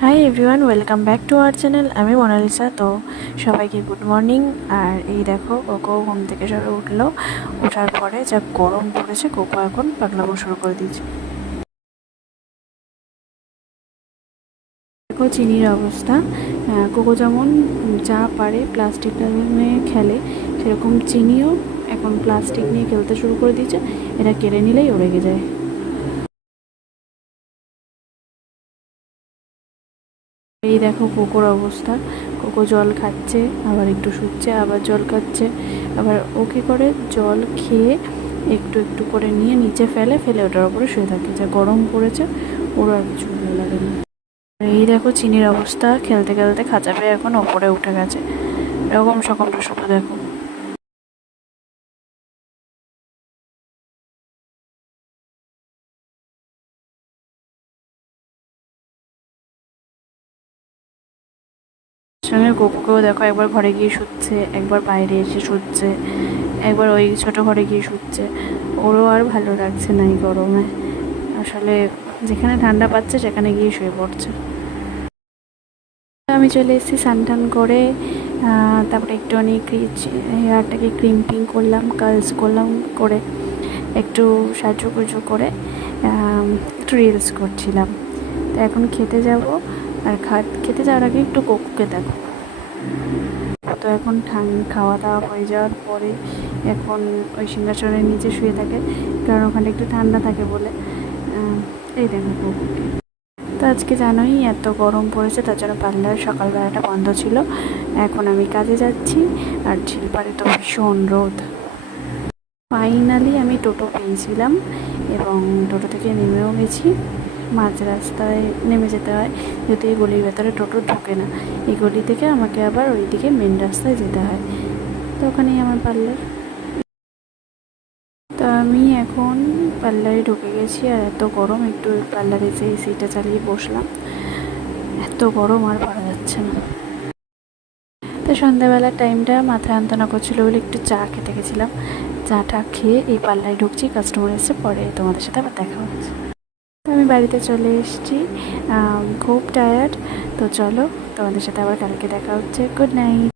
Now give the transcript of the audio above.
Hi everyone, welcome back to our channel. আমি Mona Lisa. তো সবাইকে গুড মর্নিং। আর এই দেখো, কোকো ঘুম থেকে সবে উঠলো। ওঠার পরে যা গরম পড়েছে, কোকো এখন পাগলামো শুরু করে দিয়েছে। দেখো চিনির অবস্থা। কোকো যেমন যা পারে প্লাস্টিক নিয়ে খেলে, সেরকম চিনিও এখন প্লাস্টিক নিয়ে খেলতে শুরু করে দিয়েছে। এটা কেড়ে নিলেই ও রেগে যায়। এই দেখো কোকোর অবস্থা। কোকো জল খাচ্ছে, আবার একটু শুচ্ছে, আবার জল খাচ্ছে। আবার ও কী করে, জল খেয়ে একটু একটু করে নিয়ে নিচে ফেলে ফেলে ওটার উপরে শুয়ে থাকে। যা গরম পড়েছে, ওর আর কিছু ভালো লাগে না। এই দেখো চিনির অবস্থা। খেলতে খেলতে খাঁচা পেয়ে এখন ওপরে উঠে গেছে। এরকম সকমটা শুধু দেখো। সঙ্গে কোকোকেও দেখো, একবার ঘরে গিয়ে শুচ্ছে, একবার বাইরে এসে শুচ্ছে, একবার ওই ছোটো ঘরে গিয়ে শুচ্ছে। ওরও আর ভালো লাগছে না এই গরমে। আসলে যেখানে ঠান্ডা পাচ্ছে সেখানে গিয়ে শুয়ে পড়ছে। আমি চলে এসেছি স্নান টান করে। তারপরে একটুখানি হেয়ারটাকে ক্রিম্পিং করলাম, কার্লস করলাম, করে একটু সাজুগুজু করে একটু রিলস করছিলাম। তো এখন খেতে যাব। আর খেতে যাওয়ার আগে একটু কোকোকে দেখো। তো এখন খাওয়া দাওয়া হয়ে যাওয়ার পরে এখন ওই সিংহাসনের নিচে শুয়ে থাকে, কারণ ওখানে একটু ঠান্ডা থাকে বলে। এই দেখো কোকোকে। তো আজকে জানোই এত গরম পড়েছে, তার জন্য পার্লার সকালবেলাটা বন্ধ ছিল। এখন আমি কাজে যাচ্ছি, আর ঝিলপাড়ে তো ভীষণ রোদ। ফাইনালি আমি টোটো পেয়েছিলাম এবং টোটো থেকে নেমেও গেছি। মাঝ রাস্তায় নেমে যেতে হয়, যেহেতু এই গলির ভেতরে টোটো ঢোকে না। এই গলি থেকে আমাকে আবার ওইদিকে মেন রাস্তায় যেতে হয়। তো ওখানেই আমার পার্লার। তো আমি এখন পার্লারে ঢুকে গেছি, আর এত গরম, একটু পার্লারে এসে এসিটা চালিয়ে বসলাম। এত গরম আর পারা যাচ্ছে না। তো সন্ধ্যাবেলার টাইমটা মাথায় যন্ত্রণা করছিলো বলে একটু চা খেতে গেছিলাম। চাটা খেয়ে এই পার্লারে ঢুকছি, কাস্টমার এসে পরে তোমাদের সাথে আবার দেখা হচ্ছে। তো আমি বাড়িতে চলে এসেছি, খুব টায়ার্ড। তো চলো, তোমাদের সাথে আবার কালকে দেখা হচ্ছে। Good night.